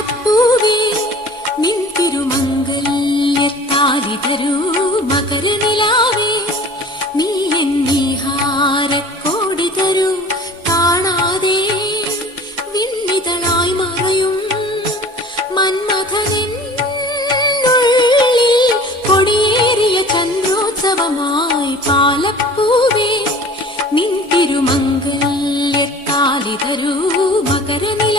കനകപ്പൂവേ നിൻ തിരുമംഗല്യത്താലി തരൂ മകരനിലാവേ. നീ എൻ നീഹാരക്കോടി തരൂ കാണാതെ വിണ്ണിതളായി മറയും. മന്മഥനെന്നുള്ളിൽ കൊടിയേറിയ ചന്ദ്രോത്സവമായി പാലപ്പൂവേ. നിൻ തിരുമംഗല്യത്താലി തരൂ മകരനിലാവേ.